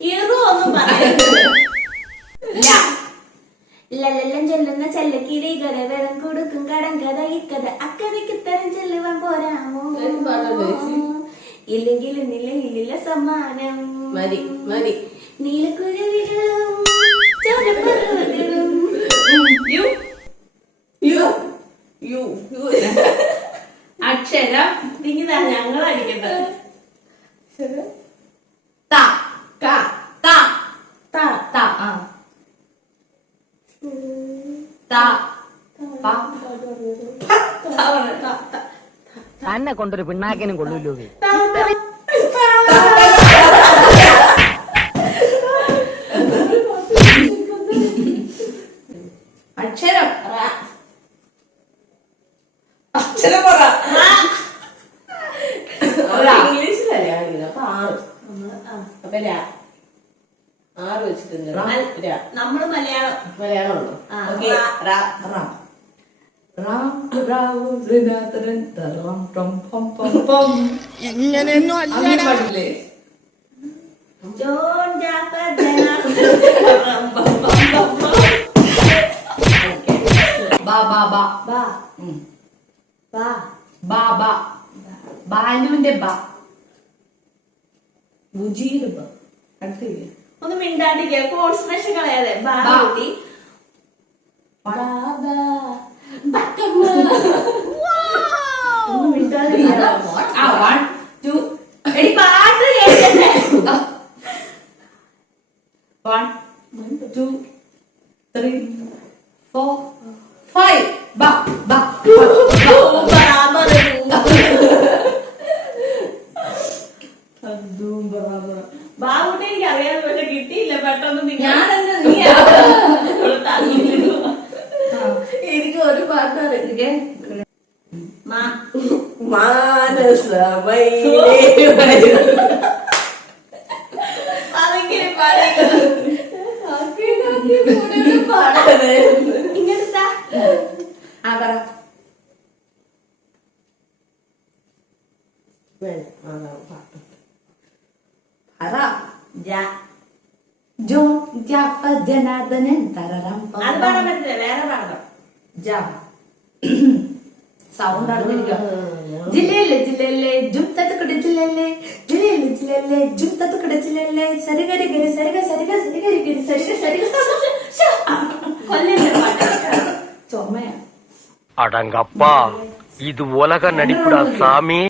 ഇറു ഒന്നും ലല്ലെല്ലാം ചൊല്ലുന്ന കഥ വെള്ളം കൊടുക്കും കടം കഥ ഇക്കഥ അക്കഥയ്ക്ക് ഇത്തരം ചെല്ലുവാൻ പോരാമോ? ഇല്ലെങ്കിൽ ഇന്നില്ല സമ്മാനം. മതി മതി. നീലക്കുരുവികളും ചോരപ്പുറകളും യു യു. യു. യു. അക്ഷരം. ഇതാ ഞങ്ങൾ അടിക്കേണ്ടത് ത ക ത ത ത ആ ത പ ത ത തന്നെ കൊണ്ടൊരു പിണ്ണാക്കിനും കൊള്ളൂല്ലോ ത ത അക്ഷരം പറ റ. ഇംഗ്ലീഷിലല്ലേ കാണിക്കുന്നത് അപ്പൊ ആറ്. അപ്പൊ രാ. ആറ് വെച്ചിട്ടുണ്ട്. നമ്മൾ മലയാളം. മലയാളം ഉണ്ടോ ആ, ഓക്കെ റാ. റാ അങ്ങനെ പാടില്ലേ? ജോൺ ജാഫർ ജനാർദ്ദൻ. ബാ ബാ ബാ. ബാ. ബാ. ബാ ബാ. ബാലുവിന്റെ ബാ. ബുജിയുടെ ബാ അടുത്തില്ലേ? ഒന്ന് മിണ്ടാണ്ടിരിക്കുക. കോൺസെൻട്രേഷൻ കളയാതെ. ബാബൂട്ടി ഒന്ന് കേൾക്കട്ടെ one two three four five ബാ ബാ. ബാബുട്ടി എനിക്ക് അറിയാതെ പക്ഷെ കിട്ടിയില്ല. പെട്ടെന്ന് ഞാനെന്താ നീ. എനിക്ക് ഒരു പാട്ട് അറിയില്ലേ? മാനസ അതെങ്ങനെ പാടിയത്? ഇങ്ങനത്തെ ആ പറ. ജ. ജോ ജാഫർ అర జా జో జాఫ జనార్దనన్ తరరం అది పాట పెట్టలే వేరే పాడదాం. జా. సౌండ్ అడుగుగా జిల్లేలే జిల్లేలే జుంతత కుడ జిల్లేలే జిల్లేలే జిల్లేలే జుంతత కుడ జిల్లేలే సరిగరి గరి సరిగ సరిగ సరిగరి గరి సరిగ సరిగ కొల్లేలే పాట. చొమ్మయ అడంగప్పా ఇది ఉలగ నడిపుడా సామి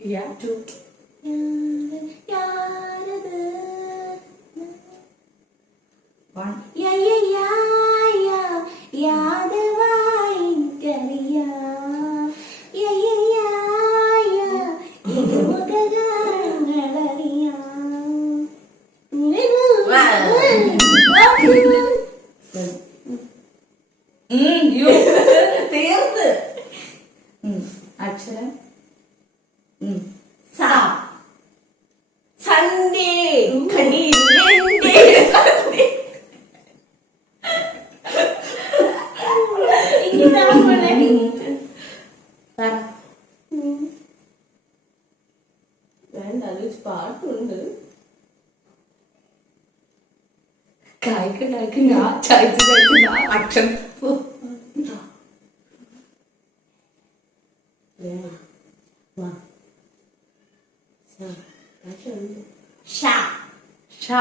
യാ ടു യാരത് വൺ യാ യാ വേണ്ട അത് പാട്ടുണ്ട് കായ്ക്ക് കായ്ക്ക് ഞാൻ ചായച്ച് ചായച്ച് ഞാൻ ഉണ്ട് Shah. Shah.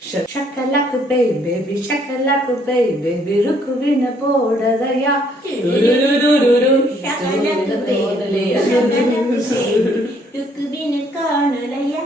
Shakalaka bay baby, shakalaka bay baby, rukuina bodalaya. Shakalaka baby, shakalaka baby, rukuina karnalaya.